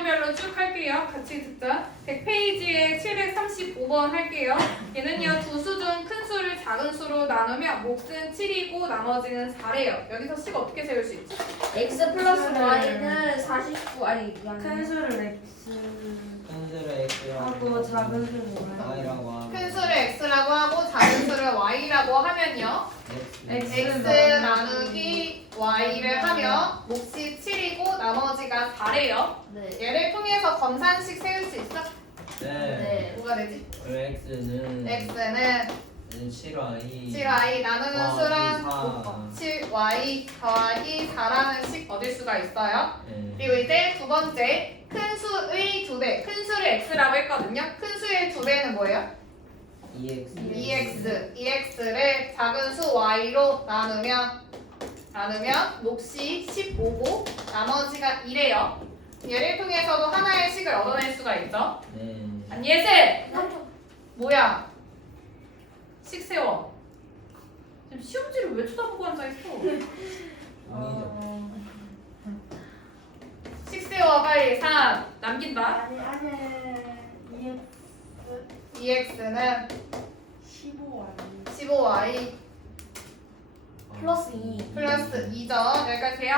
문장별로 쭉 할게요. 같이 듣자. 100페이지에 735번 할게요. 얘는요, 두 수 중 큰 수를 작은 수로 나누면 몫은 7이고 나머지는 4래요. 여기서 식 어떻게 세울 수 있지? x 플러스 y는 49 아니 큰 수를 x 큰 수를 x라고 하고 작은 수를 y. y라고 하고 큰 수를 x라고 하고 작은 수를 y라고 하면요. x x 나누기 y를 하면 몫이 7이고 나머지가 4래요. 네. 얘를 통해서 검산식 세울 수 있어? 네. 뭐가 되지? x는 x는 7y 7y 나누는 수랑 4. 7y 더하기 4라는 식 얻을 수가 있어요. 네. 그리고 이제 두 번째 큰 수의 2배, 큰 수를 x라고 했거든요. 큰 수의 2배는 뭐예요? 2x 2x를 작은 수 y로 나누면 몫이 15고 나머지가 2래요. 얘를 통해서도 하나의 식을 얻어낼 수가 있죠. 네. 안예슬! 뭐야? 식 세워. 지금 시험지를 왜 쳐다보고 앉아있어? 아니죠. 식 세워 빨리. 3 남긴다. 아니 2x는 15y 15y 플러스 2. 플러스 2점. 여기까지 돼요?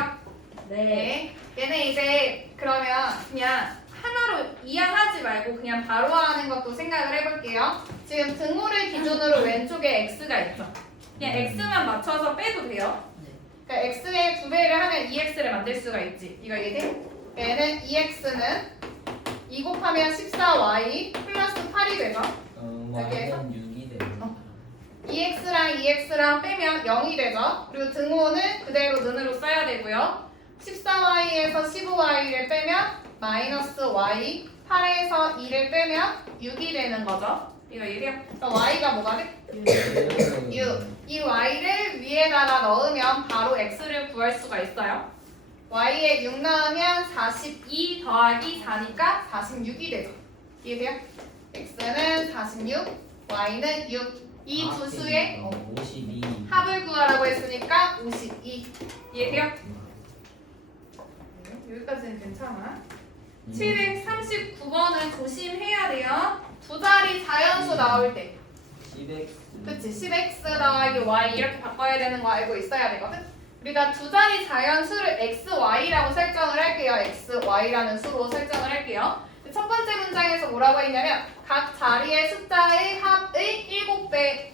네. 얘는 이제 그러면 그냥 하나로 이항하지 말고 그냥 바로 하는 것도 생각을 해볼게요. 지금 등호를 기준으로 왼쪽에 x가 있죠. 그냥 x만 맞춰서 빼도 돼요. 그러니까 x의 2배를 하면 2x를 만들 수가 있지. 이거 이해돼? 얘는 2x는 2 곱하면 14y 플러스 8이 되죠. 여기에서? y는 6이 됩니다. 2x랑 2x랑 빼면 0이 되죠. 그리고 등호는 그대로 는으로 써야 되고요. 14y에서 15y를 빼면 마이너스 y, 8에서 2를 빼면 6이 되는 거죠. 이거 이해돼요? 그럼 y가 뭐가 돼? 6. 이 y를 위에다가 넣으면 바로 x를 구할 수가 있어요. y에 6 넣으면 42 더하기 4니까 46이 되죠. 이해돼요? x는 46, y는 6. 이 두 수의 52 합을 구하라고 했으니까 52. 이해돼요? 여기까지는 괜찮아. 739번은 조심해야 돼요. 두 자리 자연수 나올 때. 10x 그치? 10x 더하기 y 이렇게 바꿔야 되는 거 알고 있어야 되거든? 우리가 두 자리 자연수를 xy라고 설정을 할게요. xy라는 수로 설정을 할게요. 첫 번째 문장에서 뭐라고 했냐면 각 자리의 숫자의 합의 7배.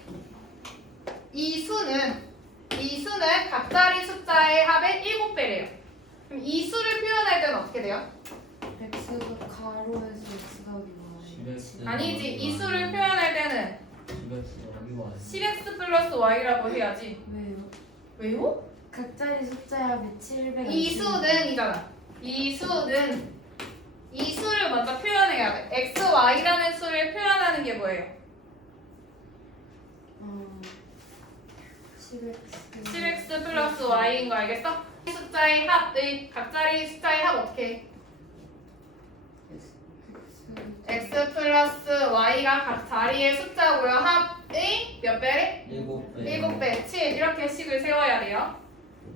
이 수는 각 자리 숫자의 합의 7배래요. 그럼 이 수를 표현할 때는 어떻게 돼요? x가 가로에서 x 더하기 y 10x 아니지. 이 수를 표현할 때는 10x 더하기 y 10x 플러스 y라고 해야지. 왜요? 왜요? 각자리 숫자의 합이 700 이 수는이잖아. 이 수를 먼저 표현해야 돼. x, y라는 수를 표현하는 게 뭐예요? 10x 10x 플러스 y인 거 알겠어? 숫자의 합의 각자리 숫자의 합 어떻게 해? x 플러스 y가 각 자리의 숫자고요. 합의 몇 배래? 7배 7배, 7 이렇게 식을 세워야 돼요.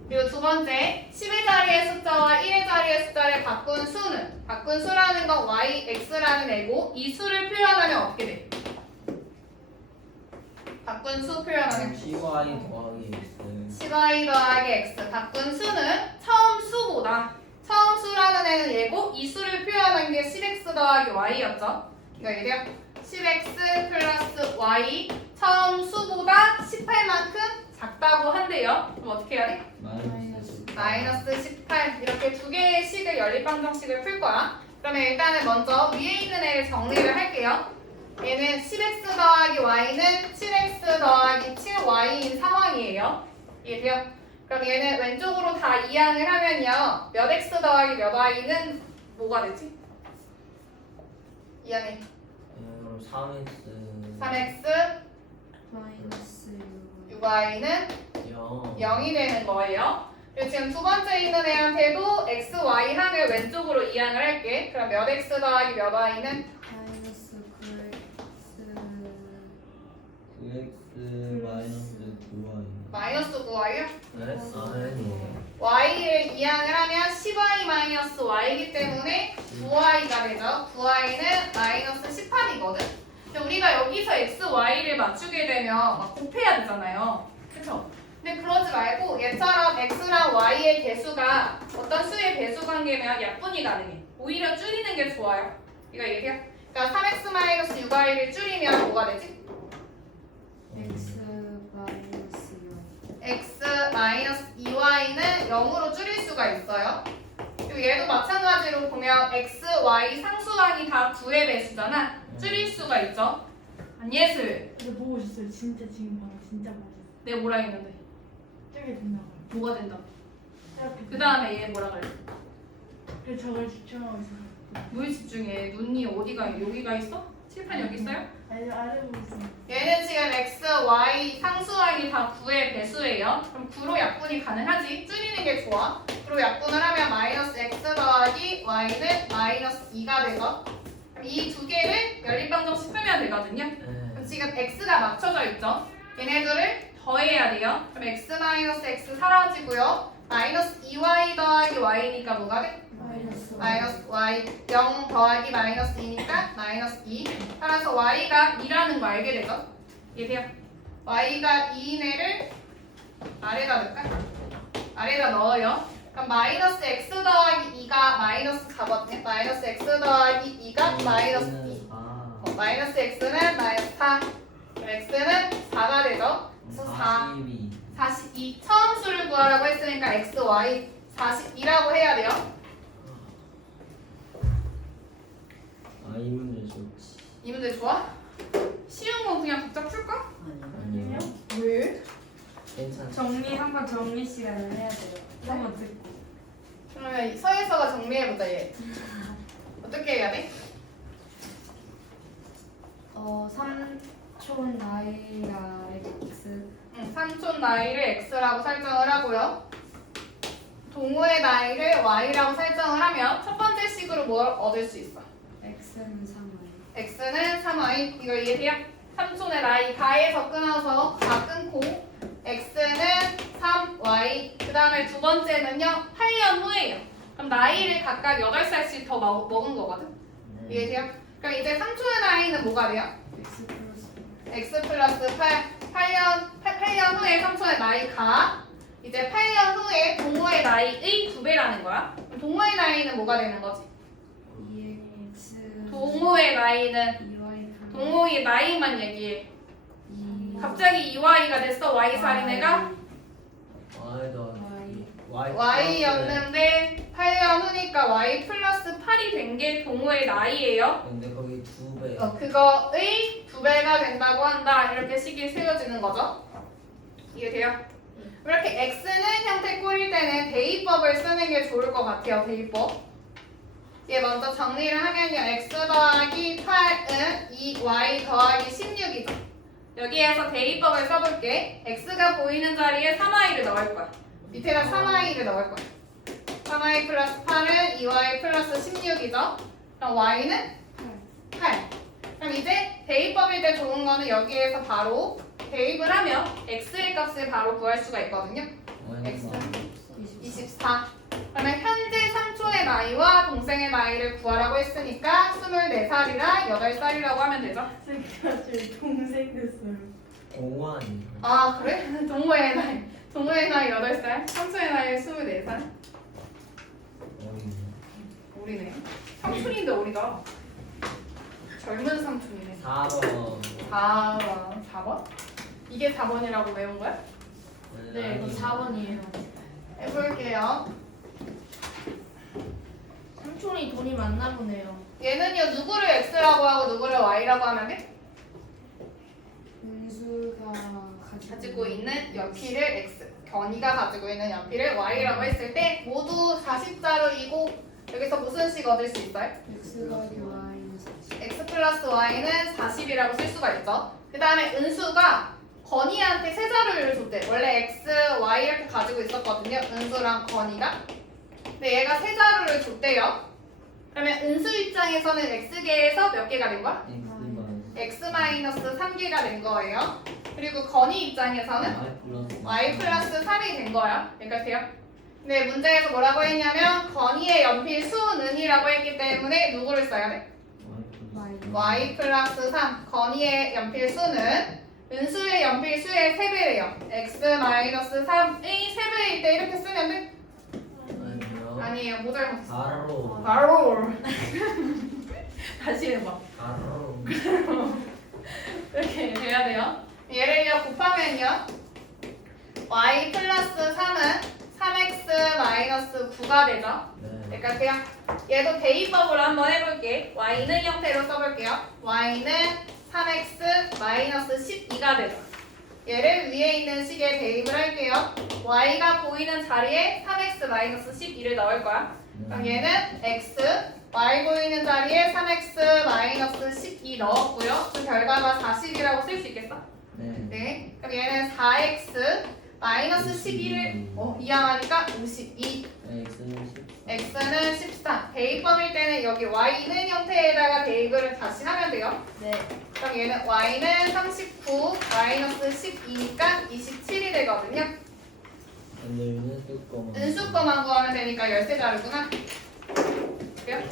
그리고 두 번째, 10의 자리의 숫자와 1의 자리의 숫자를 바꾼 수는 바꾼 수라는 건 y, x라는 애고 이 수를 표현하면 어떻게 돼? 바꾼 수 표현하면 10y 더하기 x 10y 더하기 x 바꾼 수는 처음 수라는 애는 얘고 이 수를 표현한 게 10x 더하기 y였죠. 이거 이래요. 10x 플러스 y 처음 수보다 18만큼 작다고 한대요. 그럼 어떻게 해야 돼? 마이너스 18 이렇게 두 개의 식을 연립방정식을 풀 거야. 그러면 일단은 먼저 위에 있는 애를 정리를 할게요. 얘는 10x 더하기 y는 7x 더하기 7y인 상황이에요. 이해돼요? 그럼 얘는 왼쪽으로 다 이항을 하면요. 몇 x 더하기 몇 y는 뭐가 되지? 이항해. 그럼 3x 3x 마이너스 6y는 0 0이 되는 거예요. 그리고 지금 두 번째 있는 애한테도 x, y 항을 왼쪽으로 이항을 할게. 그럼 몇 x 더하기 몇 y는 마이너스 9x 마이너스 9y 마이너스 9y요? 네? 아니에요 y를 이항을 하면 10y 마이너스 y이기 때문에 9y가 되죠. 9y는 마이너스 18이거든. 근데 우리가 여기서 x, y를 맞추게 되면 막 곱해야 되잖아요. 그쵸? 근데 그러지 말고 얘처럼 x랑 y의 개수가 어떤 수의 배수 관계면 약분이 가능해. 오히려 줄이는 게 좋아요. 이거 얘기해요. 그러니까 3x-6y를 줄이면 뭐가 되지? X 마이너스 0. x-2y는 0으로 줄일 수가 있어요. 그리고 얘도 마찬가지로 보면 x, y 상수항이 다 9의 배수잖아. 줄일 수가 있죠. 안예슬, 근데 보고 있었어요. 진짜 지금 방금 진짜 보고 있었어요. 내가 뭐라 했는데? 저게 된다고요. 뭐가 된다? 이렇게. 그 다음에 얘 뭐라 그래? 그래서 저걸 집중하고 있어요. 뭘 집중해? 눈이 어디가 여기가 있어? 칠판 여기 있어요? 아래 보고 있어요. 얘는 지금 x, y 상수항이 다 9의 배수예요. 그럼 9로 약분이 가능하지? 줄이는 게 좋아. 그리고 약분을 하면 마이너스 x 더하기 y는 마이너스 2가 되죠. 그럼 이 두 개를 연립방정식 풀면 되거든요. 그럼 지금 x가 맞춰져 있죠. 얘네들을 더해야 돼요. 그럼 x 마이너스 x 사라지고요. 마이너스 2y 더하기 y니까 뭐가 돼? 마이너스 마이너스 y 0 더하기 마이너스 2니까 마이너스 2. 따라서 y가 2라는 거 알게 되죠? 이해돼요? y가 2인 애를 아래다 넣을까? 아래다 넣어요. 그럼 마이너스 x 더하기 2가 마이너스 4거든요. 마이너스 x 더하기 2가 마이너스 2. 마이너스 x는 마이너스 4. 그럼 x는 4가 되죠. 그래서 4. 42. 처음 수를 구하라고 했으니까 x, y 42라고 해야 돼요. 아, 이 문제 좋지. 이 문제 좋아? 쉬운 거 그냥 각자 풀까? 아니요. 왜? 괜찮아. 정리 한번 정리 시간을 해야 돼요. 한번 듣고. 그러면 서예서가 정리해보자 얘. 어떻게 해야 돼? 3촌 나이가 X. 삼촌 나이를 x라고 설정을 하고요. 동호의 나이를 y라고 설정을 하면 첫 번째 식으로 뭘 얻을 수 있어? X는 3Y. x는 3y. 이거 이해돼요? 삼촌의 나이 가에서 끊어서 가 끊고 x는 3y. 그 다음에 두 번째는요 8년 후예요. 그럼 나이를 각각 8살씩 더 먹은 거거든. 이해돼요? 그럼 이제 삼촌의 나이는 뭐가 돼요? X 플러스 x 플러스 8년 후에 삼촌의 나이가 이제 8년 후에 동호의 나이의 2배라는 거야. 그럼 동호의 나이는 뭐가 되는 거지? 2X. 동호의 나이는 2Y 플러스 동호의 나이만 얘기해. 2. 갑자기 2y가 됐어. y 살인 애가 y였는데 8년 후니까 y 플러스 8이 된 게 동호의 나이예요. 근데 거기 2배. 그거의 2배가 된다고 한다. 이렇게 식이 세워지는 거죠. 이해돼요? 이렇게 x는 형태 꾸릴 때는 대입법을 쓰는 게 좋을 것 같아요. 대입법. 얘 먼저 정리를 하면요. x 더하기 8은 2y 더하기 16이죠. 여기에서 대입법을 써볼게. x가 보이는 자리에 3y를 넣을 거야. 밑에다 3y를 넣을 거야. 3y 플러스 8은 2y 플러스 16이죠. 그럼 y는 8. 그럼 이제 대입법일 때 좋은 거는 여기에서 바로 대입을 하면 x의 값을 바로 구할 수가 있거든요. x 24. 그러면 현재 삼촌의 나이와 동생의 나이를 구하라고 했으니까 24살이랑 8살이라고 하면 되죠. 사실 동생 됐어요. 공환. 아 그래? 동호의 나이. 동호의 나이 8살, 삼촌의 나이 24살. 어리네. 삼촌인데 어리다. 젊은 삼촌이네. 4번. 4번? 이게 4번이라고 외운 거야? 네, 이거 4번이에요. 해볼게요. 삼촌이 돈이 많나 보네요. 얘는요 누구를 x라고 하고 누구를 y라고 하면 돼? 은수가 가지고 있는 연필을 x, 견이가 가지고 있는 연필을 y라고 했을 때 모두 40자루이고 여기서 무슨 식 얻을 수 있어요? X 더하기 Y는 40. x 플러스 y는 40이라고 쓸 수가 있죠. 그 다음에 은수가 건이한테 세 자루를 줬대. 원래 x, y 이렇게 가지고 있었거든요. 은수랑 건이가. 근데 얘가 세 자루를 줬대요. 그러면 은수 입장에서는 x개에서 몇 개가 된 거야? x-3개가 된 거예요. 그리고 건이 입장에서는 y 플러스 3이 된 거야. 그러니까 돼요? 근데 문제에서 뭐라고 했냐면 건의의 연필 수는이라고 했기 때문에 누구를 써야 돼? y 플러스 3 건의의 연필 수는 은수의 연필 수의 3배래요. x 마이너스 3의 3배일 때 이렇게 쓰면 돼? 아니요. 아니에요. 뭐 잘못했어? 바로. 바로 다시 해봐. 바로. 이렇게 돼야 돼요. 얘를요 곱하면요 y 플러스 3은 3x 마이너스 9가 되죠. 네. 그러니까 그냥 얘도 대입법으로 한번 해볼게. y는 형태로 써볼게요. y는 3x 마이너스 12가 되죠. 얘를 위에 있는 식에 대입을 할게요. y가 보이는 자리에 3x 마이너스 12를 넣을 거야. 그럼 얘는 x, y 보이는 자리에 3x 마이너스 12 넣었고요. 그 결과가 40이라고 쓸 수 있겠어? 네. 네. 그럼 얘는 4x 마이너스 12를 이항하니까 52. x는 14. 대입법일 때는 여기 y는 형태에다가 대입을 다시 하면 돼요. 네. 그럼 얘는 y는 39 마이너스 12니까 27이 되거든요. 은수 거만 구하면 되니까 열쇠 자르구나. 그래요?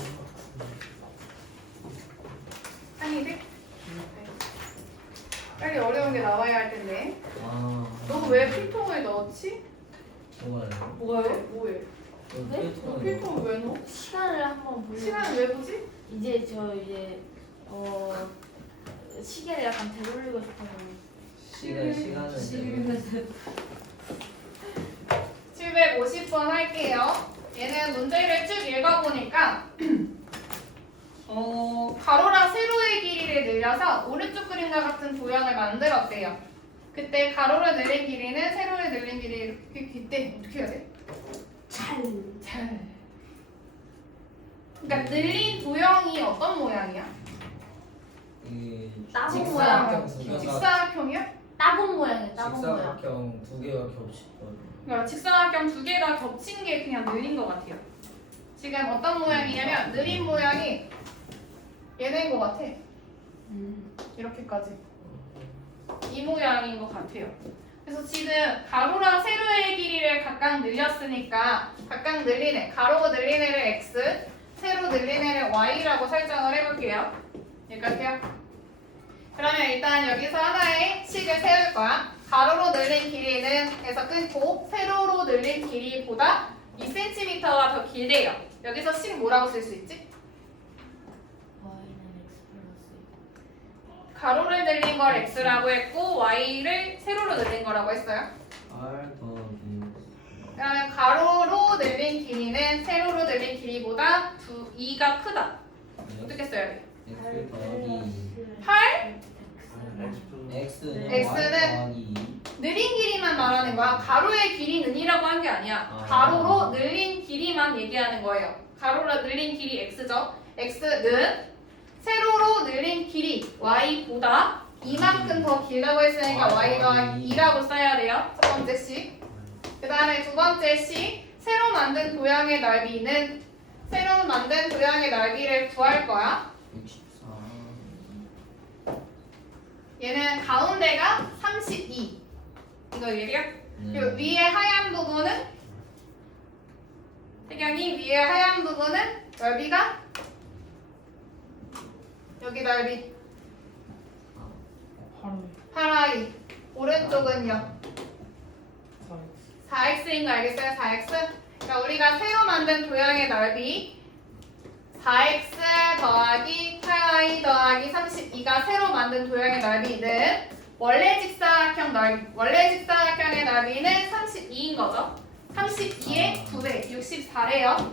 아니 돼? 빨리 어려운 게 나와야 할 텐데. 아. 너 왜 필통을 넣었지? 뭐가요? 뭐예요? 뭐해? 네? 너 필통을 왜 넣어? 시간을 한번 보려. 시간을 왜 보지? 이제 시계를 약간 되돌리고 싶어요. 시간은 750번 할게요. 얘는 문제를 쭉 읽어보니까 가로랑 세로의 길이를 늘려서 오른쪽 그림과 같은 도형을 만들었대요. 그때 가로를 늘린 길이는 세로를 늘린 길이 이때 어떻게 해야 돼? 잘. 그러니까 늘린 도형이 어떤 모양이야? 따봉 모양. 직사각형이야? 따봉 모양이에요. 따봉 모양. 직사각형 두 개가 겹치거든. 그러니까 직사각형 두 개가 겹친 게 그냥 늘린 것 같아요. 지금 어떤 모양이냐면 늘린 모양이 얘네인 것 같아. 이렇게까지. 이 모양인 것 같아요. 그래서 지금 가로랑 세로의 길이를 각각 늘렸으니까 각각 늘린 애, 가로 늘린 애를 x, 세로 늘린 애를 y라고 설정을 해볼게요. 여기까지요. 그러면 일단 여기서 하나의 식을 세울 거야. 가로로 늘린 길이는 해서 끊고 세로로 늘린 길이보다 2cm가 더 길대요. 여기서 식 뭐라고 쓸 수 있지? 가로를 늘린 걸 x라고 했고 y를 세로로 늘린 거라고 했어요. R 더하기 그러면 가로로 늘린 길이는 세로로 늘린 길이보다 2가 크다. 어떻게 써야 돼? X 더하기 8? X는 X는 Y 더하기 늘린 길이만 말하는 거야. 가로의 길이는 이라고 한 게 아니야. 아. 가로로 늘린 길이만 얘기하는 거예요. 가로로 늘린 길이 x죠. x는 세로로 늘린 길이 y보다 이만큼 더 길다고 했으니까 y 더하기 2라고 써야 돼요. 첫 번째 식. 그 다음에 두 번째 식. 새로 만든 도형의 넓이는 새로 만든 도형의 넓이를 구할 거야. 64 얘는 가운데가 32. 이거 얘기야? 그리고 위에 하얀 부분은 태경이 위에 하얀 부분은 넓이가 여기 넓이 8i. 오른쪽은요 4x인 거 알겠어요? 4x. 그러니까 우리가 새로 만든 도형의 넓이 4x 더하기 8y 더하기 32가 새로 만든 도형의 넓이는 원래 직사각형 넓이, 원래 직사각형의 넓이는 32인 거죠. 32의 9배, 64래요.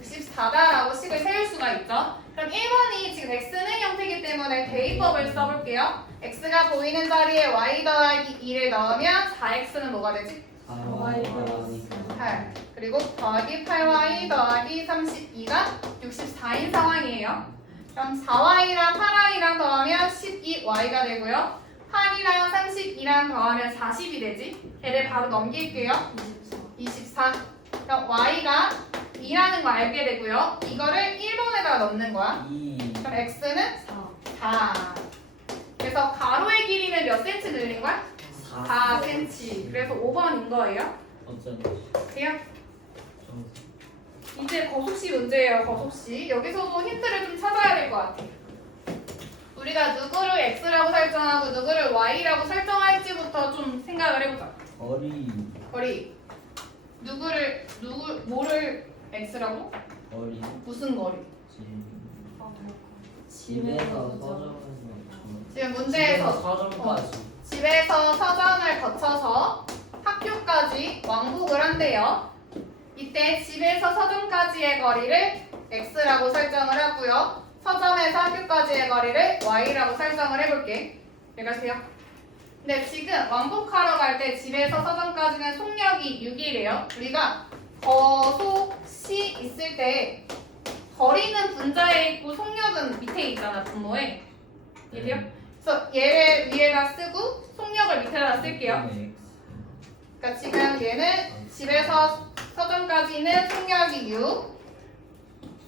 64다라고 식을 세울 수가 있죠. 그럼 1번이 지금 x는 형태이기 때문에 대입법을 써볼게요. x가 보이는 자리에 y 더하기 2를 넣으면 4x는 뭐가 되지? 4Y 더하기 8. 그리고 더하기 8y 더하기 32가 64인 상황이에요. 그럼 4y랑 8y랑 더하면 12y가 되고요. 8이랑 32랑 더하면 40이 되지. 걔를 바로 넘길게요. 24. 그럼 y가 2라는 거 알게 되고요. 이거를 1번에다 넣는 거야. 2 그럼 x는 4. 그래서 가로의 길이는 몇 cm 늘린 거야? 4cm. 그래서 5번인 거예요. 돼요? 이제 거속시 문제예요. 거속시. 여기서도 힌트를 좀 찾아야 될 것 같아요. 우리가 누구를 x라고 설정하고 누구를 y라고 설정할지부터 좀 생각을 해보자. 거리. 뭐를 x라고? 거리 무슨 거리? 집에서 서점에서 지금 문제에서 서점까지 집에서 서점을 거쳐서 학교까지 왕복을 한대요. 이때 집에서 서점까지의 거리를 x라고 설정을 하고요. 서점에서 학교까지의 거리를 y라고 설정을 해볼게. 읽으세요. 근데 지금 왕복하러 갈 때 집에서 서점까지는 속력이 6이래요. 우리가 거속시 있을 때 거리는 분자에 있고 속력은 밑에 있잖아, 분모에. 이해돼요? 그래서 얘를 위에다 쓰고 속력을 밑에다 쓸게요. 그러니까 지금 얘는 집에서 서점까지는 속력이 6,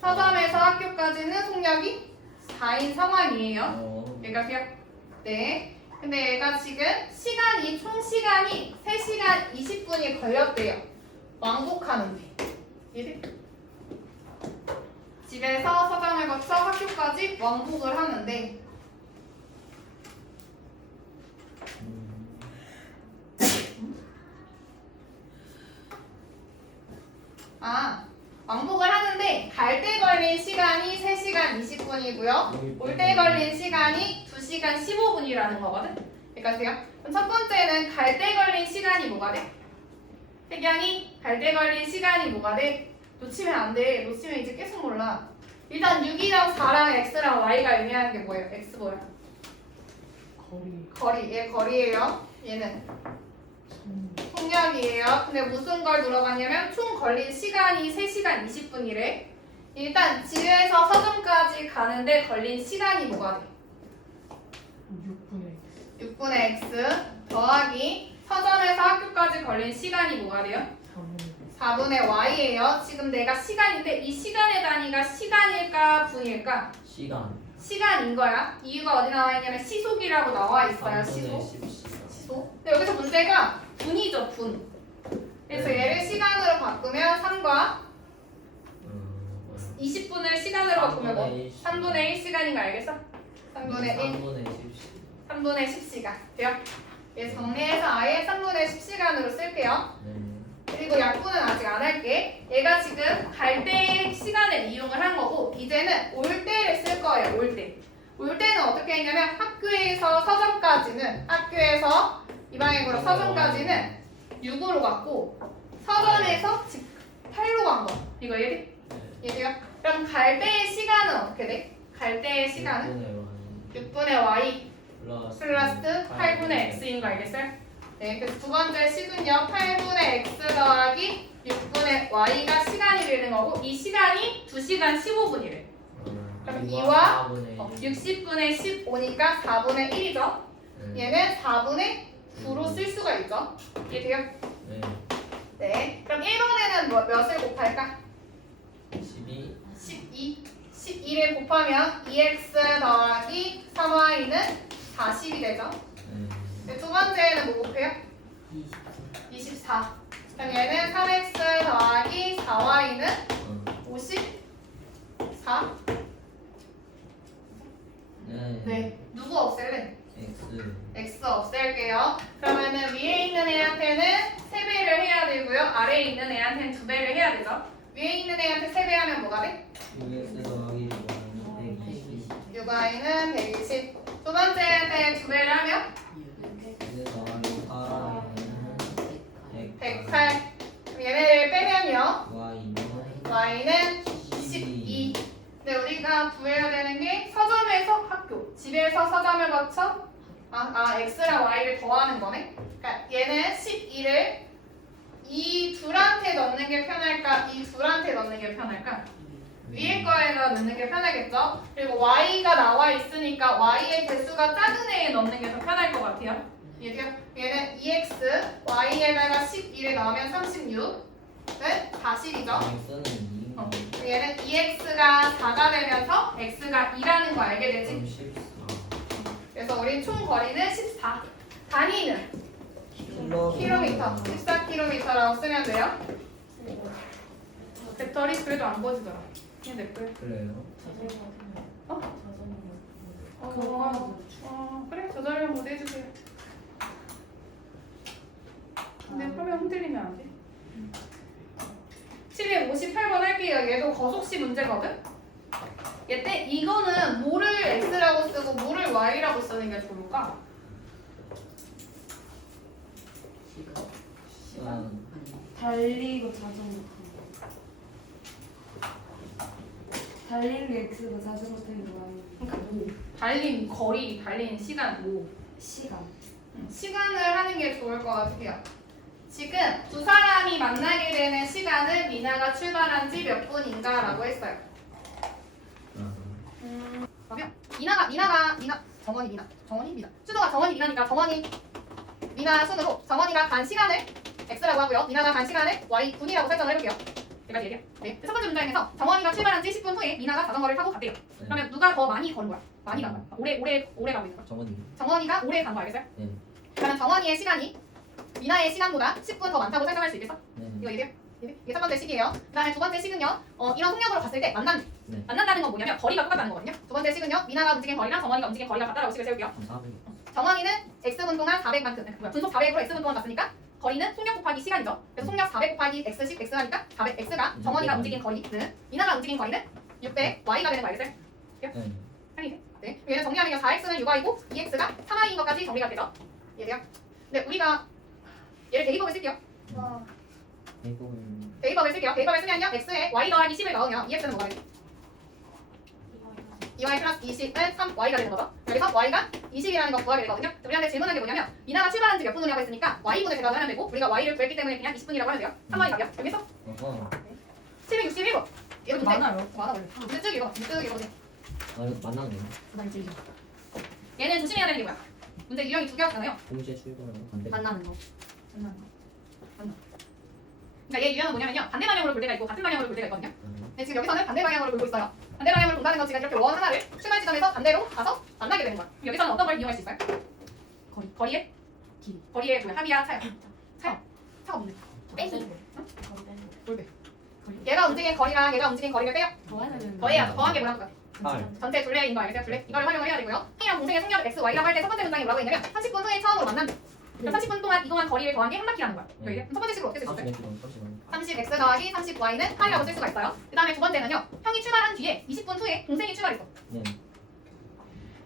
서점에서 학교까지는 속력이 4인 상황이에요. 얘가세요? 네. 근데 얘가 지금 총 시간이 3시간 20분이 걸렸대요. 왕복하는데. 이해돼? 집에서 서점을 거쳐 학교까지 왕복을 하는데 왕복을 하는데 갈 때 걸린 시간이 3시간 20분이고요. 올 때 걸린 시간이 2시간 15분이라는 거거든. 그러니까 그럼 첫 번째는 갈 때 걸린 시간이 뭐가 돼? 태경이 갈 때 걸린 시간이 뭐가 돼? 놓치면 안 돼. 놓치면 이제 계속 몰라. 일단 6이랑 4랑 x랑 y가 의미하는 게 뭐예요? x 뭐야? 거리. 얘 거리예요. 얘는 속력이에요. 근데 무슨 걸 물어봤냐면 총 걸린 시간이 3시간 20분이래. 일단 집에서 서점까지 가는데 걸린 시간이 뭐가 돼? 6분의 x 더하기 서점에서 학교까지 걸린 시간이 뭐가 돼요? 4분의 y예요. 지금 내가 시간인데 이 시간의 단위가 시간일까 분일까? 시간인 거야. 이유가 어디 나와 있냐면 시속이라고 나와 있어요. 시속. 근데 여기서 문제가 분이죠, 분. 그래서 얘를 시간으로 바꾸면 3과 20분을 시간으로 바꾸면 뭐? 3분의 1시간인 거 알겠어? 3분의 1. 3분의 10시간. 돼요? 얘 정리해서 아예 3분의 10시간으로 쓸게요. 그리고 약분은 아직 안 할게. 얘가 지금 갈 때 시간을 이용을 한 거고 이제는 올 때를 쓸 거예요. 올 때. 올 때는 어떻게 했냐면 학교에서 서점까지는 학교에서 이방향으로 서점까지는 6으로 갔고 서점에서 8로 간 거. 이거 이해돼요? 그럼 갈 때의 시간은 어떻게 돼? 갈 때의 시간은 6분의 y 플러스 8분의 x인 거 알겠어요? 네, 그래서 두 번째 식은요. 8분의 x 더하기 6분의 y가 시간이 되는 거고 이 시간이 2시간 15분이래. 그럼 2와 60분의 15니까 4분의 1이죠. 얘는 4분의 9로 쓸 수가 있죠. 이해돼요? 네. 그럼 1번에는 몇을 곱할까? 12. 12를 곱하면 2x 더하기 3y는 40이 되죠. 네, 두 번째는 뭐 곱해요? 24. 그럼 얘는 3x 더하기 4y는 54. 네. 누구 없앨래? x 없앨게요. 그러면은 위에 있는 애한테는 3배를 해야 되고요. 아래에 있는 애한테는 2배를 해야 되죠. 위에 있는 애한테 3배 하면 뭐가 돼? 6y는 120. 두 번째 애한테 2배를 하면 108. 그럼 얘네를 빼면요. y는 12. 근데 우리가 구해야 되는 게 서점에서 학교, 집에서 서점을 거쳐 x랑 y를 더하는 거네. 그러니까 얘는 12를 이 둘한테 넣는 게 편할까? 이 둘한테 넣는 게 편할까? 위에 거에다 넣는 게 편하겠죠? 그리고 y가 나와 있으니까 y의 개수가 작은 애에 넣는 게 더 편할 것 같아요. 얘는 2x, y에다가 12를 넣으면 36은 40이죠? 얘는 2x가 4가 되면서 x가 2라는 거 알게 되지? 그래서 우리 총 거리는 14. 단위는 킬로미터 14km라고 쓰면 돼요. 배터리 그래도 안 꺼지더라. 그냥 냅둬. 그래요? 그래 저절로 모드 해주세요. 근데 화면 흔들리면 안 돼. 758번 할게요. 얘도 거속시 문제거든. 얘때 이거는 뭐를 x라고 쓰고 뭐를 y라고 쓰는 게 좋을까? 시간. 달리고 자전거 달리는 게 X고 자전거 타는 게 Y. 그러니까 뭐 달린 거리, 달린 시간 뭐 시간. 시간을 하는 게 좋을 것 같아요. 지금 두 사람이 만나게 되는 시간은 미나가 출발한 지 몇 분인가 라고 했어요. 그러면 정원이 미나 수도가 정원이 미나니까 정원이 미나 순으로 정원이가 간 시간을 x라고 하고요. 미나가 간 시간을 y분이라고 설정을 해볼게요. 여기까지 얘기해요. 네. 첫 번째 문장에서 정원이가 출발한 지 10분 후에 미나가 자전거를 타고 갔대요. 그러면 누가 더 많이 걸은 거야? 많이 간 거야. 오래 가고 있는 거야. 정원이. 정원이가 오래 간 거 알겠어요? 네. 그러면 정원이의 시간이 미나의 시간보다 10분 더 많다고 설정할 수 있겠어? 네. 이거 이게 첫 번째 식이에요. 그다음에 두 번째 식은요. 이런 속력으로 갔을 때 네. 만난다는 건 뭐냐면 거리가 똑같다는 거거든요. 두 번째 식은요. 미나가 움직인 거리랑 정원이가 움직인 거리가 같다라고 식을 세울게요. 감사합니다. 정원이는 x분 동안 400만큼 분속 400으로 x분 동안 갔으니까 거리는 속력 곱하기 시간이죠. 그래서 속력 400 곱하기 x씩 x하니까 400x가 정원이가 움직인 거리는 미나가 움직인 거리는 600 y가 되는 거 알겠어요? 네. 아니네. 네. 얘는 정리하면 4x는 6y고 2x가 3y인 것까지 정리가 되죠. 이해돼요? 근데 우리가 얘를 대입법을 쓸게요. 대입법을 쓸게요. 대입법을 쓰면요. x에 y 더하기 10을 넣으면 2x는 뭐가 돼요? 2y 플러스 20은 3y가 되는 거죠. 여기서 y가 20이라는 거 구하게 되거든요. 우리한테 질문한 게 뭐냐면 미나가 출발한 지 몇 분 후냐고 했으니까 y분을 대답을 하면 되고 우리가 y를 구했기 때문에 그냥 20분이라고 하면 돼요. 3번이 답이요. 여기서 761번. 이거 문제 많아 원래. 문제 쭉 읽어. 문제 쭉 읽어보세요. 이거 만나는 거예요? 얘는 조심해야 되는 게 뭐야? 문제 유형이 두 개였잖아요. 동시에 출발하고 반대. 만나는 거. 그러니까 얘 유형은 뭐냐면요. 반대 방향으로 볼 때가 있고 같은 방향으로 볼 때가 있거든요. 근데 지금 여기서는 반대 방향으로 돌고 있어요. 반대 방향으로 본다는 건 지금 이렇게 원 하나를 출발 지점에서 반대로 가서 만나게 되는 거야. 그럼 여기서는 어떤 걸 이용할 수 있어요? 거리의 길이. 거리의 뭐야? 합이야, 차야? 차가 뭔데? 빼기. 뭘빼? 얘가 움직인 거리랑 얘가 움직인 거리를 빼요. 더해야죠. 더한 게 뭐라고 같아? 8. 전체 둘레인 거 알겠어요? 둘레. 이걸 활용을 해야 되고요. 형이랑 동생의 속력 x, y라고 할 때 첫 번째 문장이 뭐라고 했냐면 30분 후에 처음으로 만난다. 그럼 30분 동안 이동한 거리를 더한 게 한 바퀴라는 거야. 그럼 이게 첫 번째 식으로 어떻게 쓸 수 있어요? 30x 더하기 30y는 8이라고 쓸 수가 있어요. 그 다음에 두 번째는요. 형이 출발한 뒤에 20분 후에 동생이 출발했어. 네.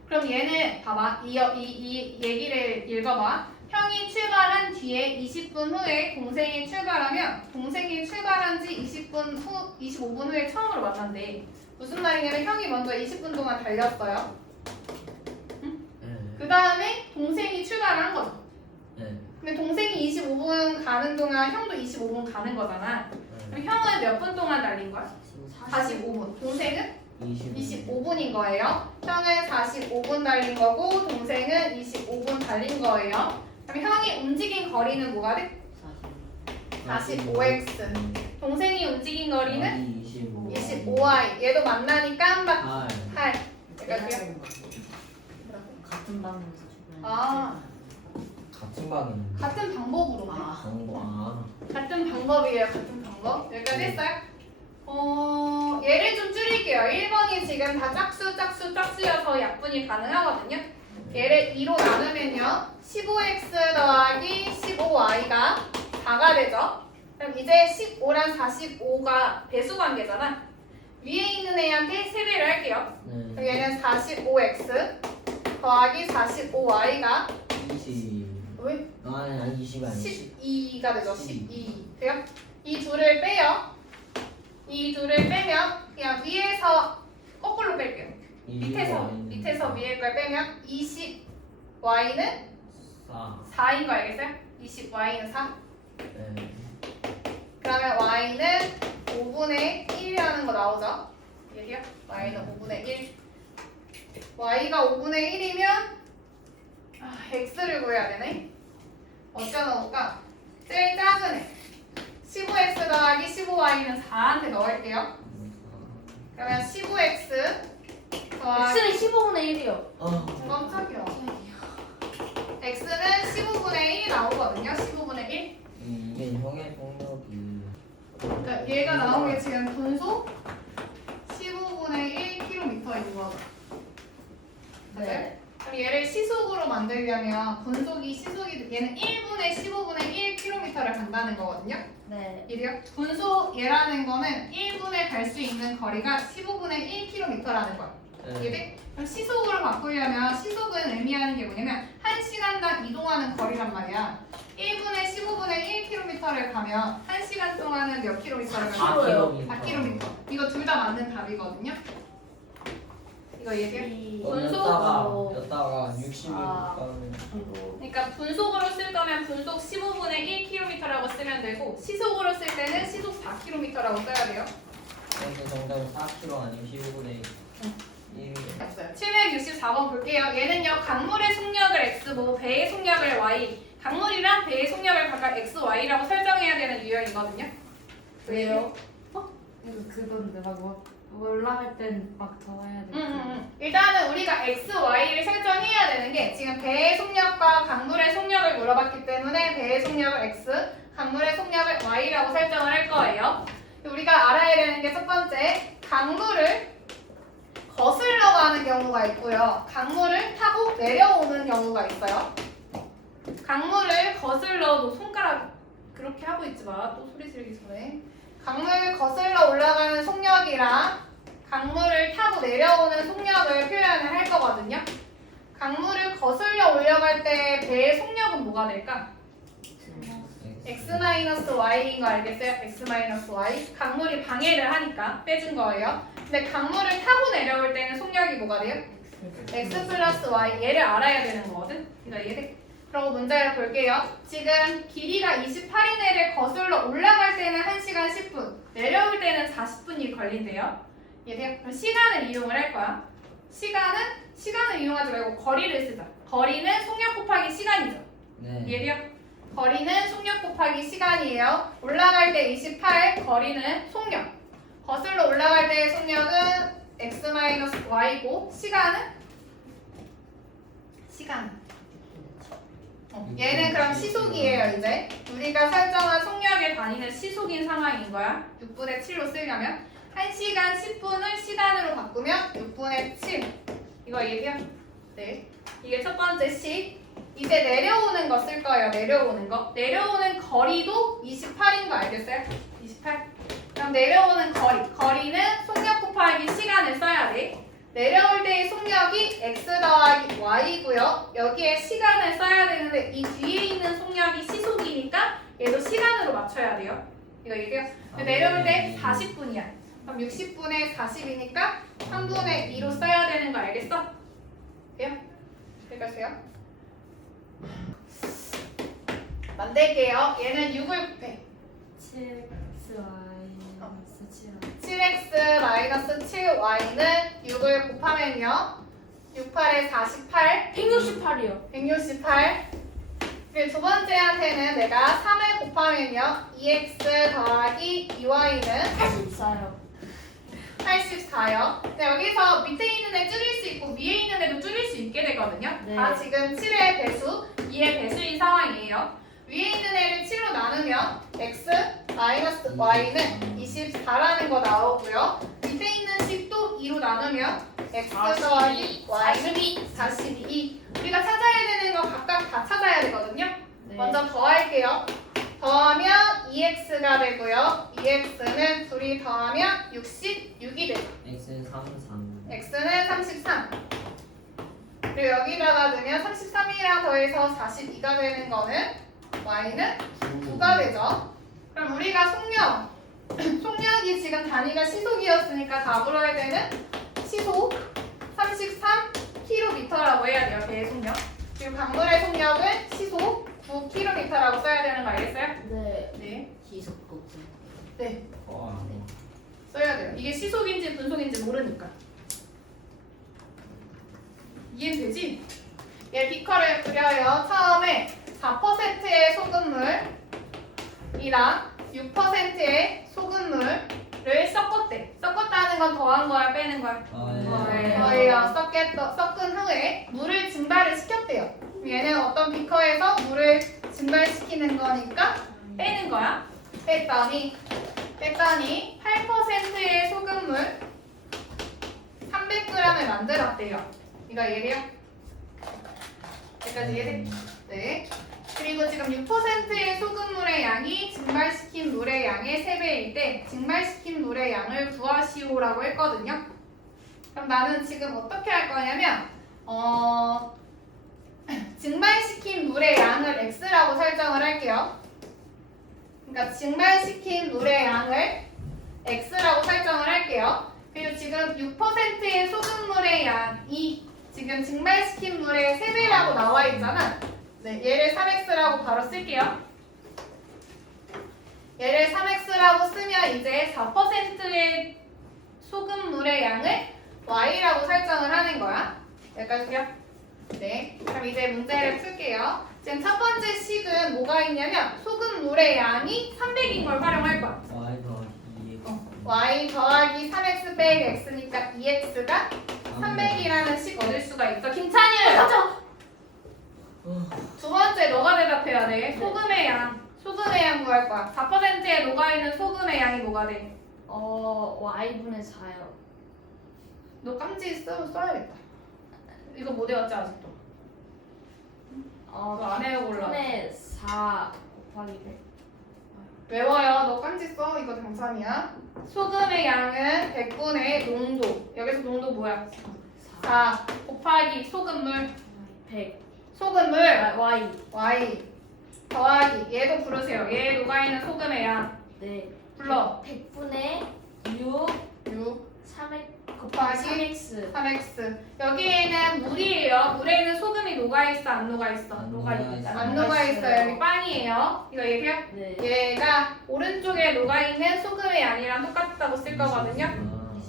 그럼 얘는 봐봐. 이 얘기를 읽어봐. 형이 출발한 뒤에 20분 후에 동생이 출발하면 동생이 출발한 지 25분 후에 처음으로 만난대. 무슨 말이냐면 형이 먼저 20분 동안 달렸어요. 그 다음에 동생이 출발한 거죠. 네. 근데 동생이 25분 가는 동안 형도 25분 가는 거잖아. 그럼 형은 몇 분 동안 달린 거야? 45분. 동생은 25분인 거예요. 형은 45분 달린 거고 동생은 25분 달린 거예요. 그럼 형이 움직인 거리는 뭐가 돼? 45x. 동생이 움직인 거리는 25y. 얘도 만나니까 8. 여기까지요? 같은 방에서 아, 같은 방은. 같은 방법으로. 같은 방법이에요. 같은 방법. 여기까지 했어요? 얘를 좀 줄일게요. 1번이 지금 다 짝수여서 약분이 가능하거든요. 얘를 2로 나누면요. 15x 더하기 15y가 4가 되죠. 그럼 이제 15랑 45가 배수관계잖아. 위에 있는 애한테 세배를 할게요. 그럼 얘는 45x 더하기 45y가 20. 왜? 아니 20이 아니지. 12가 되죠. 12. 돼요? 이 둘을 빼요. 이 둘을 빼면 그냥 위에서 거꾸로 뺄게요. 밑에서 위에 걸 빼면 20y는 4인 거 알겠어요? 20y는 4. 네. 그러면 y는 5분의 1이라는 거 나오죠? 얘기요? y는 5분의 1. y가 5분의 1이면 x를 구해야 되네. 어디다 넣을까? 제일 작은 애. 15x 더하기 15y는 4한테 넣을게요. 그러면 15x 더하기 X는 15분의 1이요. 깜짝이야. x는 15분의 1이 나오거든요. 15분의 1. 이게 형의 폭력이 그러니까 얘가 나온 게 지금 분속 15분의 1km인 거죠. 네. 그럼 얘를 시속으로 만들려면 분속이 시속이 얘는 1분의 15분의 1km를 간다는 거거든요. 네. 이래요? 분속 얘라는 거는 1분에 갈 수 있는 거리가 15분의 1km라는 거야. 이해돼? 그럼 시속으로 바꾸려면 시속은 의미하는 게 뭐냐면 1시간당 이동하는 거리란 말이야. 1분에 15분의 1km를 가면 1시간 동안은 몇 킬로미터를 가요? 4km. 이거 둘 다 맞는 답이거든요. 이거 이해돼요? 였다가 60일 가면 그러니까 분속으로 쓸 거면 분속 15분의 1km라고 쓰면 되고 시속으로 쓸 때는 시속 4km라고 써야 돼요. 그래서 정답은 4kg 아니면 15분의 1. 됐어요. 764번 볼게요. 얘는요 강물의 속력을 x고 배의 속력을 y. 강물이랑 배의 속력을 각각 x, y라고 설정해야 되는 유형이거든요. 왜요? 이거 그건데 막 올라갈 땐 막 더 해야 돼. 일단은 우리가 x, y를 설정해야 되는 게 지금 배의 속력과 강물의 속력을 물어봤기 때문에 배의 속력을 x, 강물의 속력을 y라고 설정을 할 거예요. 우리가 알아야 되는 게 첫 번째, 강물을 거슬러 가는 경우가 있고요. 강물을 타고 내려오는 경우가 있어요. 강물을 거슬러, 너 손가락 그렇게 하고 있지 마. 또 소리 지르기 전에. 강물을 거슬러 올라가는 속력이랑 강물을 타고 내려오는 속력을 표현을 할 거거든요. 강물을 거슬러 올라갈 때 배의 속력은 뭐가 될까? x-y인 거 알겠어요? x-y. 강물이 방해를 하니까 빼준 거예요. 근데 강물을 타고 내려올 때는 속력이 뭐가 돼요? x 플러스 y. 얘를 알아야 되는 거거든. 이거 이해돼? 그리고 문제를 볼게요. 지금 길이가 28인 애를 거슬러 올라갈 때는 1시간 10분, 내려올 때는 40분이 걸린대요. 이해돼요? 그럼 시간을 이용을 할 거야. 시간을 이용하지 말고 거리를 쓰자. 거리는 속력 곱하기 시간이죠. 네. 이해돼요? 거리는 속력 곱하기 시간이에요. 올라갈 때 28, 거리는 속력. 거슬러 올라갈 때의 속력은 x-y고 시간. 얘는 그럼 시속이에요. 이제 우리가 설정한 속력에 다니는 시속인 상황인 거야. 6분의 7로 쓰려면 1시간 10분을 시간으로 바꾸면 6분의 7. 이거 이해돼요? 네. 이게 첫 번째 식. 이제 내려오는 거 쓸 거예요. 내려오는 거. 내려오는 거리도 28인 거 알겠어요? 28. 그럼 내려오는 거리는 속력 곱하기 시간을 써야 돼. 내려올 때의 속력이 x 더하기 y고요. 여기에 시간을 써야 되는데 이 뒤에 있는 속력이 시속이니까 얘도 시간으로 맞춰야 돼요. 이거 얘기해요. 내려올 때 40분이야. 그럼 60분의 40이니까 3분의 2로 써야 되는 거 알겠어? 돼요? 여기까지요? 만들게요. 얘는 6을 곱해. 7x-7y는 6을 곱하면요. 6, 8에 48. 168이요. 168. 그리고 두 번째한테는 내가 3을 곱하면요. 2x 더하기 2y는 84요. 84요. 근데 여기서 밑에 있는 애 줄일 수 있고 위에 있는 애도 줄일 수 있게 되거든요. 네. 다 지금 7의 배수, 2의 배수인 상황이에요. 위에 있는 애를 7로 나누면 x y는 24라는 거 나오고요. 밑에 있는 식도 2로 나누면 x 더하기 y는 42. 우리가 찾아야 되는 거 각각 다 찾아야 되거든요. 네. 먼저 더할게요. 더하면 2x가 되고요. 2x는 둘이 더하면 66이 되죠. x는 33. x는 33. 그리고 여기다가 넣으면 33이랑 더해서 42가 되는 거는 y는 9가 되죠. 그럼 우리가 속력이 지금 단위가 시속이었으니까 답으로 할 때는 시속 33km라고 해야 돼요. 배의 속력. 그리고 강물의 속력은 시속 9km라고 써야 되는 거 알겠어요? 네. 네. 기속 곱셈. 네. 와. 써야 돼요. 이게 시속인지 분속인지 모르니까. 이해되지? 얘 비커를 그려요. 처음에 4%의 소금물이랑 6%의 소금물을 섞었대. 섞었다는 건 더한 거야, 빼는 거야? 아, 네. 거예요. 섞은 후에 물을 증발을 시켰대요. 얘는 어떤 비커에서 물을 증발시키는 거니까 빼는 거야. 뺐더니 8%의 소금물 300g을 만들었대요. 이거 이해돼요? 여기까지 이해돼? 네. 그리고 지금 6%의 소금물의 양이 증발시킨 물의 양의 3배일 때 증발시킨 물의 양을 구하시오라고 했거든요. 그럼 나는 지금 어떻게 할 거냐면 증발시킨 물의 양을 x라고 설정을 할게요. 그러니까 증발시킨 물의 양을 x라고 설정을 할게요. 그리고 지금 6%의 소금물의 양이 지금 증발시킨 물의 3배라고 나와 있잖아. 네, 얘를 3x라고 바로 쓸게요. 얘를 3x라고 쓰면 이제 4%의 소금물의 양을 y라고 설정을 하는 거야. 여기까지요? 네. 그럼 이제 문제를 풀게요. 지금 첫 번째 식은 뭐가 있냐면 소금물의 양이 300인 걸 활용할 거야. y 더하기 2x. y 더하기 3x 빼기 x니까 2x가 300이라는 식 얻을 수가 있어. 김찬일! 맞아! 두 번째 너가 대답해야 돼. 소금의 양 구할 거야. 4%에 녹아있는 소금의 양이 뭐가 돼? y분의 4요. 너 깜지 써야겠다. 이거 못 외웠지 아직도? 너 안 외우고 올라. 100분의 4 곱하기 100. 외워요. 너 깜지 써. 이거 정산이야. 소금의 양은 100분의 농도. 여기서 농도 뭐야? 4 곱하기 소금물 100. 소금물 y. y 더하기 얘도 부르세요. 얘 녹아있는 소금의 양 네. 불러. 100분의 6 6 300 곱하기 3x. 3x. 여기에는 물이에요. 물에 있는 소금이 녹아있어 안 녹아있어? 안 녹아있다. 안 녹아있어요. 여기 빵이에요. 이거 얘기해요? 네. 얘가 오른쪽에 녹아있는 소금의 양이랑 똑같다고 쓸 거거든요.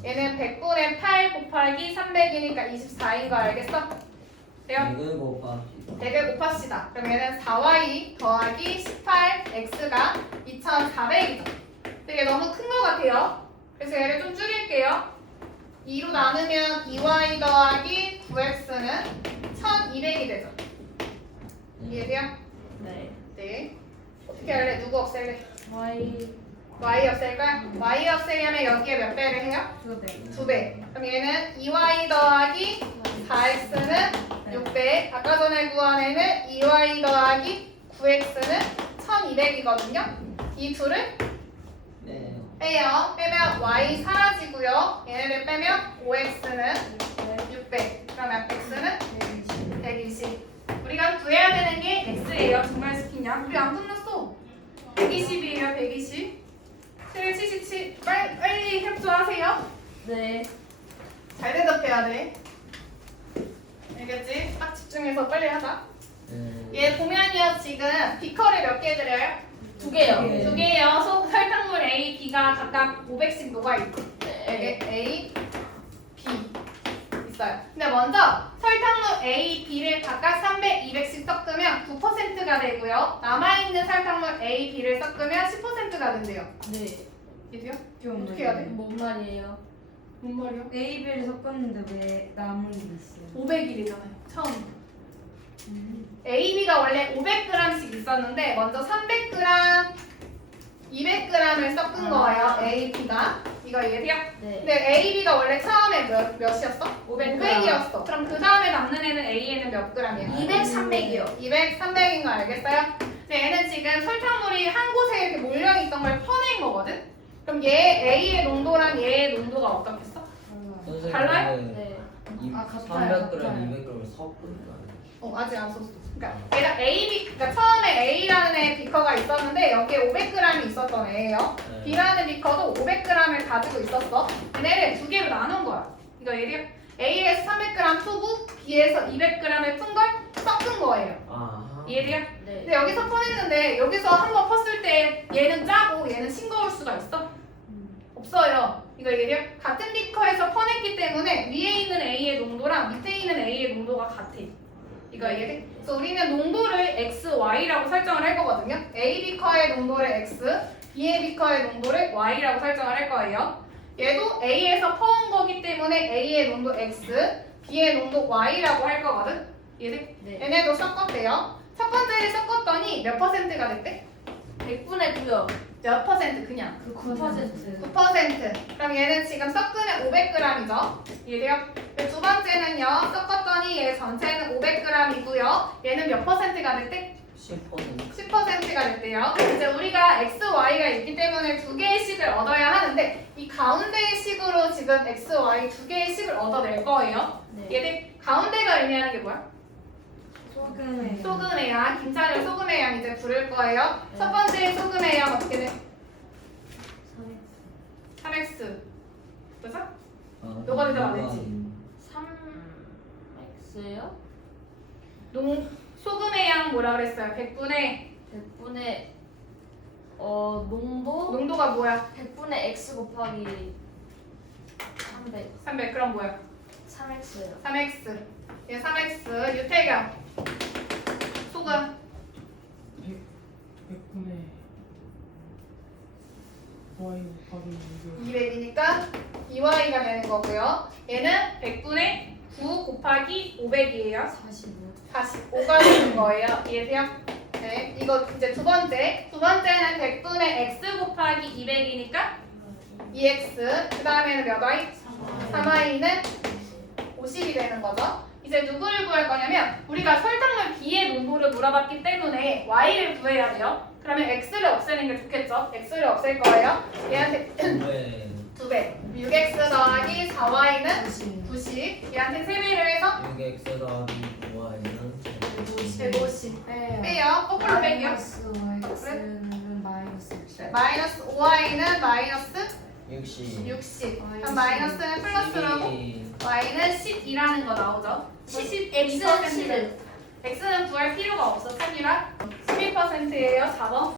얘는 100분의 8 곱하기 300이니까 24인 거 알겠어? 돼요? 100을 곱합시다. 100을 곱합시다. 그럼 얘는 4y 더하기 18x가 2400이죠. 되게 너무 큰 거 같아요. 그래서 얘를 좀 줄일게요. 2로 나누면 2y 더하기 9x는 1200이 되죠. 이해돼요? 네. 네. 어떻게 할래? 누구 없앨래? y y 없앨 거야? y 없애려면 여기에 몇 배를 해요? 2배. 2배. 그럼 얘는 2y 더하기 4x는 6배. 아까 전에 구한 애는 2y 더하기 9x는 1200이거든요. 이 둘을 네. 빼요. 빼면 y 사라지고요. 얘네를 빼면 5x는 600. 그러면 x는 120. 우리가 구해야 되는 게 x예요. 증발시킨 양. 우리 안 끝났어. 120이에요. 120. 777. 빨리 협조하세요. 네. 잘 대답해야 돼. 알겠지? 딱 집중해서 빨리 하자. 네. 얘 보면요. 지금 비커를 몇 개 드려요? 2개요. 네. 2개예요. 설탕물 A, B가 각각 500씩 녹아있고 네. 여기 A, B 있어요. 근데 먼저 설탕물 A, B를 각각 300, 200씩 섞으면 9%가 되고요. 남아있는 설탕물 A, B를 섞으면 10%가 된대요. 네. 이게요? 좀 어떻게 해야 돼? 뭔 말이에요? 뭔 말이야? A를 섞었는데 왜 남은 게 있어요? 500일이잖아요. 처음. A, B가 원래 500g씩 있었는데 먼저 300g, 200g을 섞은 거예요. A, B가. 이거 이해돼요? 네. 근데 A, B가 원래 처음에 몇이었어? 500g. 500이었어. 그럼 그 다음에 남는 애는 A에는 몇 g이야? 200, 300이요. 200, 300인 거 알겠어요? 근데 얘는 지금 설탕물이 한 곳에 이렇게 몰려있던 걸 퍼낸 거거든? 그럼 얘 A의 농도랑 얘의 농도가 어떻겠어? 선생님, 달라요? 네. 아, 같아요, 300g, 같아요. 200g을 섞은 거 아니에요? 아직 안 썼어. 그러니까 얘가 A, B, 그러니까 처음에 A라는 애 비커가 있었는데 여기에 500g이 있었던 애예요. 네. B라는 비커도 500g을 가지고 있었어. 얘네를 두 개로 나눈 거야. 이거 얘를 A에서 300g 푸고 B에서 200g을 푼 걸 섞은 거예요. 아. 이해돼요? 네. 근데 여기서 퍼냈는데 여기서 한번 펐을 때 얘는 짜고 얘는 싱거울 수가 있어? 없어요. 이거 이해돼요? 같은 비커에서 퍼냈기 때문에 위에 있는 A의 농도랑 밑에 있는 A의 농도가 같아. 이거 이해돼? 그래서 우리는 농도를 X, Y라고 설정을 할 거거든요. A 비커의 농도를 X, B의 비커의 농도를 Y라고 설정을 할 거예요. 얘도 A에서 퍼온 거기 때문에 A의 농도 X, B의 농도 Y라고 할 거거든. 얘네? 네. 얘네도 섞었대요. 첫 번째를 섞었더니 몇 퍼센트가 됐대? 100분의 9요. 몇 퍼센트 그냥? 그 9%. 9%. 그럼 얘는 지금 섞으면 500g이죠? 이해돼요? 두 번째는요. 섞었더니 얘 전체는 500g이고요. 얘는 몇 퍼센트가 됐대? 10%. 10%가 됐대요. 이제 우리가 x, y가 있기 때문에 두 개의 식을 얻어야 하는데 이 가운데의 식으로 지금 x, y 두 개의 식을 얻어낼 거예요. 네. 얘네 가운데가 의미하는 게 뭐야? 소금에 소금의 양, 김찬을 소금의 양 이제 부를 거예요. 첫 번째 소금의 양 어떻게 돼? 3x. 그죠? 너가 대답 안 했지? 3x요? 소금의 양 뭐라 그랬어요? 100분의 100분의 농도 농도가 뭐야? 100분의 x 곱하기 300 300. 그럼 뭐야? 3x요. 3x. 얘 3x. 유태경. 소금. 100분의 y 곱하기 200이니까 2y가 되는 거고요. 얘는 100분의 9 곱하기 500이에요. 45. 45가 되는 거예요. 이해돼요? 네, 이거 이제 두 번째. 두 번째는 100분의 x 곱하기 200이니까 2x. 그 다음에는 몇 y? 3y는 50이 되는 거죠. 이제 누구를 구할 거냐면 우리가 설탕물 B의 농도를 물어봤기 때문에 y를 구해야 돼요. 그러면 x를 없애는 게 좋겠죠. x를 없앨 거예요. 얘한테 네. 2배. 6x 더하기 4y는 90. 얘한테 3배를 해서 6x 더하기 9y는 150. 빼요. 빼요. 거꾸로 빼요. 마이너스 x는 마이너스 60. 마이너스 5y는 마이너스 60. 60. 그럼 마이너스는 플러스라고 y는 10이라는 거 나오죠. 72%. x는 구할 필요가 없어. 참이라 12%예요. 4번.